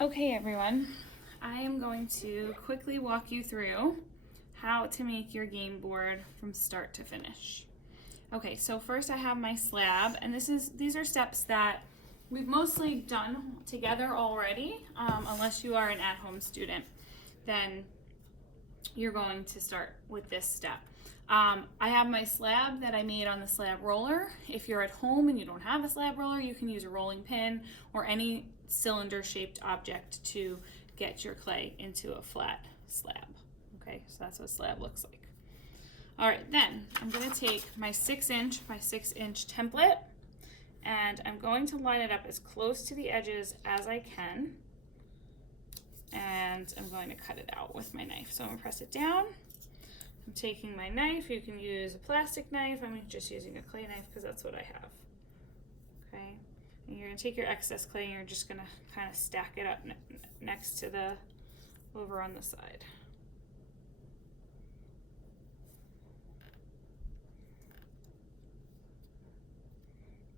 Okay everyone, I am going to quickly walk you through how to make your game board from start to finish. Okay, so first I have my slab, and these are steps that we've mostly done together already, unless you are an at-home student, then you're going to start with this step. I have my slab that I made on the slab roller. If you're at home and you don't have a slab roller, you can use a rolling pin or any cylinder shaped object to get your clay into a flat slab. Okay, so that's what a slab looks like. All right, then I'm going to take my 6" by 6" template, and I'm going to line it up as close to the edges as I can, and I'm going to cut it out with my knife. So I'm going to press it down. I'm taking my knife. You can use a plastic knife. I'm just using a clay knife because that's what I have. Okay, and you're going to take your excess clay and you're just going to kind of stack it up next to the over on the side.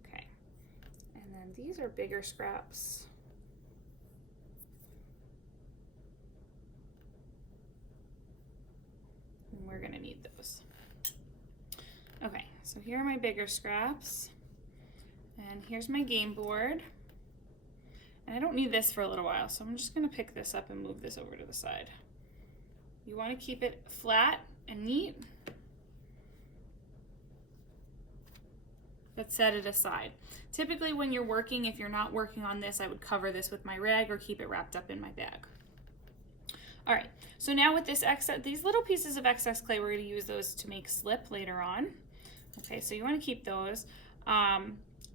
Okay, and then these are bigger scraps. We're gonna need those. Okay, so here are my bigger scraps, and here's my game board. And I don't need this for a little while, so I'm just gonna pick this up and move this over to the side. You wanna keep it flat and neat, but set it aside. Typically when you're working, if you're not working on this, I would cover this with my rag or keep it wrapped up in my bag. All right, so now with these little pieces of excess clay, we're going to use those to make slip later on. Okay, so you want to keep those.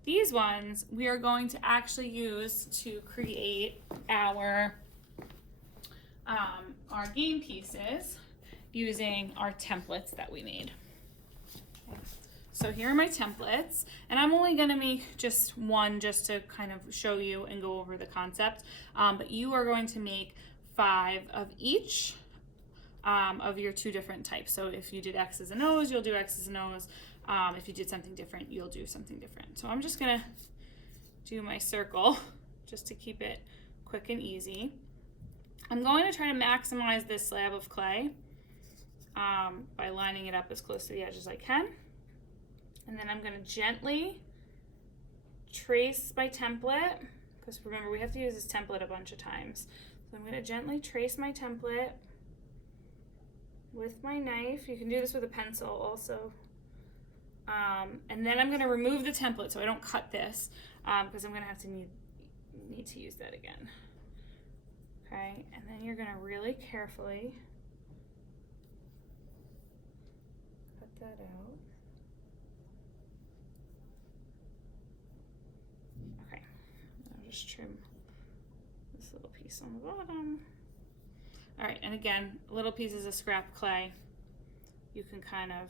These ones we are going to actually use to create our game pieces using our templates that we made. Okay. So here are my templates, and I'm only going to make just one just to kind of show you and go over the concept, but you are going to make 5 of each of your 2 different types. So if you did X's and O's, you'll do X's and O's. If you did something different, you'll do something different. So I'm just gonna do my circle just to keep it quick and easy. I'm going to try to maximize this slab of clay by lining it up as close to the edge as I can. And then I'm gonna gently trace my template, because remember we have to use this template a bunch of times. So I'm going to gently trace my template with my knife. You can do this with a pencil also. And then I'm going to remove the template so I don't cut this, because I'm going to have to need to use that again. Okay, and then you're going to really carefully cut that out. Okay, I'll just trim little piece on the bottom. All right, and again, little pieces of scrap clay you can kind of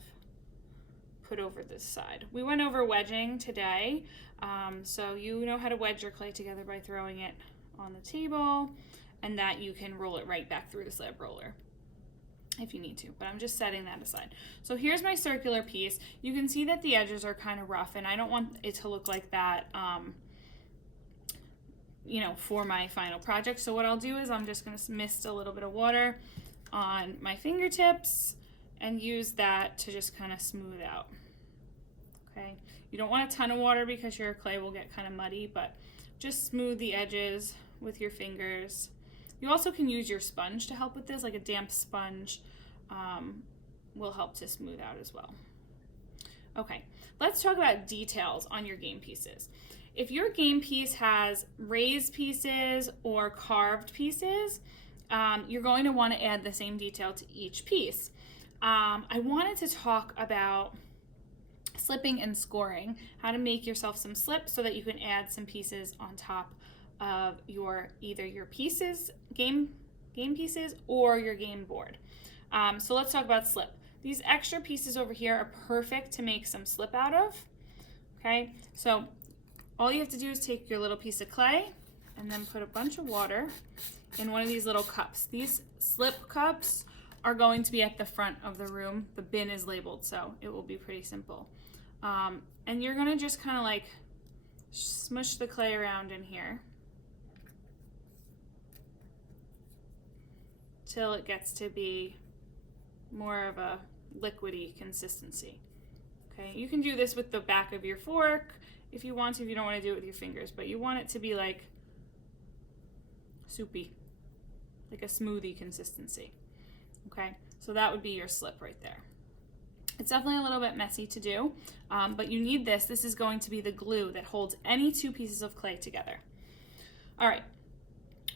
put over this side. We went over wedging today, so you know how to wedge your clay together by throwing it on the table, and that you can roll it right back through the slab roller if you need to, but I'm just setting that aside. So here's my circular piece. You can see that the edges are kind of rough, and I don't want it to look like that you know, for my final project. So what I'll do is I'm just going to mist a little bit of water on my fingertips and use that to just kind of smooth out. Okay, you don't want a ton of water because your clay will get kind of muddy, but just smooth the edges with your fingers. You also can use your sponge to help with this, like a damp sponge will help to smooth out as well. Okay, let's talk about details on your game pieces. If your game piece has raised pieces or carved pieces, you're going to want to add the same detail to each piece. I wanted to talk about slipping and scoring, how to make yourself some slip so that you can add some pieces on top of either your pieces, game pieces, or your game board. So let's talk about slip. These extra pieces over here are perfect to make some slip out of. Okay, so all you have to do is take your little piece of clay and then put a bunch of water in one of these little cups. These slip cups are going to be at the front of the room. The bin is labeled, so it will be pretty simple. And you're gonna just kind of like smush the clay around in here. till it gets to be more of a liquidy consistency. Okay, you can do this with the back of your fork if you want to, if you don't want to do it with your fingers, but you want it to be like soupy, like a smoothie consistency. Okay, so that would be your slip right there. It's definitely a little bit messy to do, but you need this. This is going to be the glue that holds any two pieces of clay together. All right,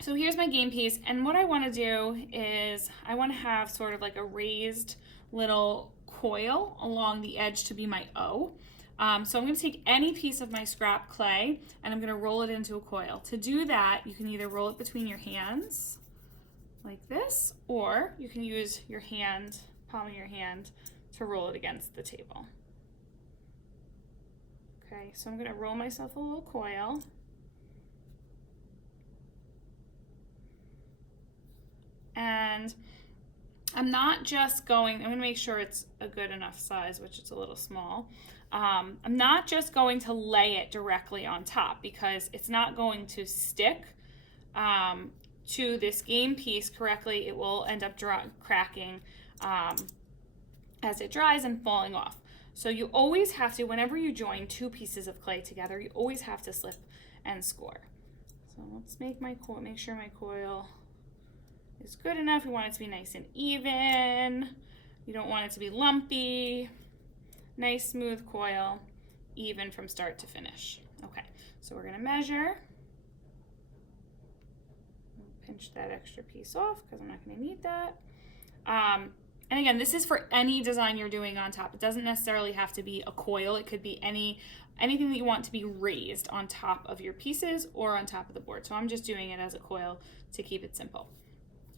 so here's my game piece, and what I want to do is I want to have sort of like a raised little coil along the edge to be my O. So I'm going to take any piece of my scrap clay and I'm going to roll it into a coil. To do that, you can either roll it between your hands like this, or you can use your hand, palm of your hand, to roll it against the table. Okay, so I'm going to roll myself a little coil. And I'm not just going, I'm going to make sure it's a good enough size, which it's a little small. I'm not just going to lay it directly on top because it's not going to stick to this game piece correctly. It will end up cracking as it dries and falling off. So you always have to, whenever you join two pieces of clay together, you always have to slip and score. So let's make sure my coil is good enough. You want it to be nice and even. You don't want it to be lumpy. Nice smooth coil, even from start to finish. Okay, so we're gonna measure. Pinch that extra piece off because I'm not gonna need that. And again, this is for any design you're doing on top. It doesn't necessarily have to be a coil. It could be anything that you want to be raised on top of your pieces or on top of the board. So I'm just doing it as a coil to keep it simple.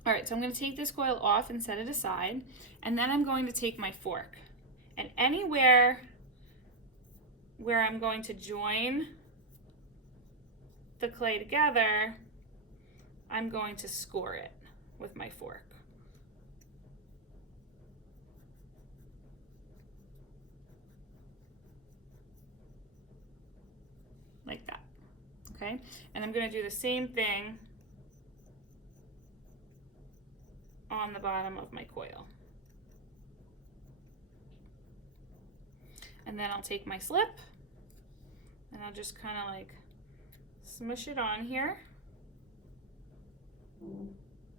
All right, so I'm going to take this coil off and set it aside, and then I'm going to take my fork, and anywhere where I'm going to join the clay together, I'm going to score it with my fork. Like that, okay? And I'm going to do the same thing on the bottom of my coil. And then I'll take my slip and I'll just kind of like smush it on here.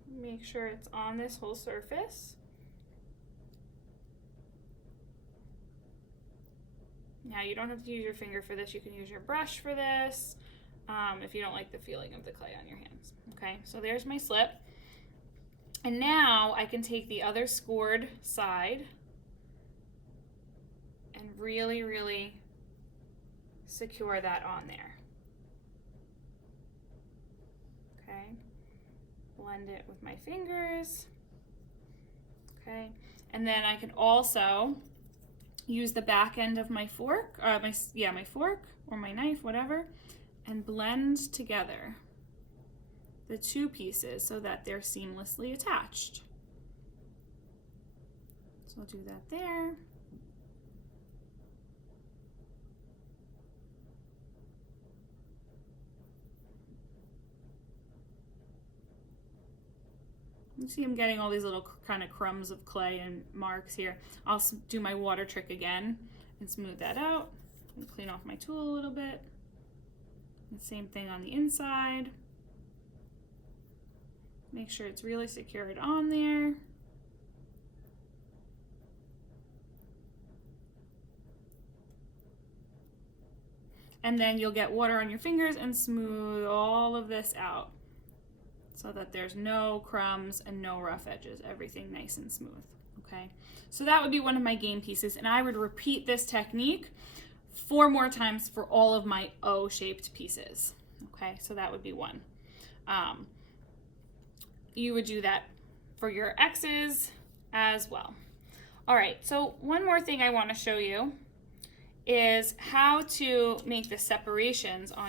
Make sure it's on this whole surface. Now you don't have to use your finger for this, you can use your brush for this if you don't like the feeling of the clay on your hands. Okay, so there's my slip. And now I can take the other scored side and really, really secure that on there. Okay, blend it with my fingers. Okay, and then I can also use the back end of my fork, my fork or my knife, whatever, and blend together the two pieces so that they're seamlessly attached. So I'll do that there. You see I'm getting all these little kind of crumbs of clay and marks here. I'll do my water trick again and smooth that out and clean off my tool a little bit. And same thing on the inside. Make sure it's really secured on there. And then you'll get water on your fingers and smooth all of this out so that there's no crumbs and no rough edges, everything nice and smooth, okay? So that would be one of my game pieces, and I would repeat this technique 4 more times for all of my O-shaped pieces, okay? So that would be one. You would do that for your X's as well. All right, so one more thing I want to show you is how to make the separations on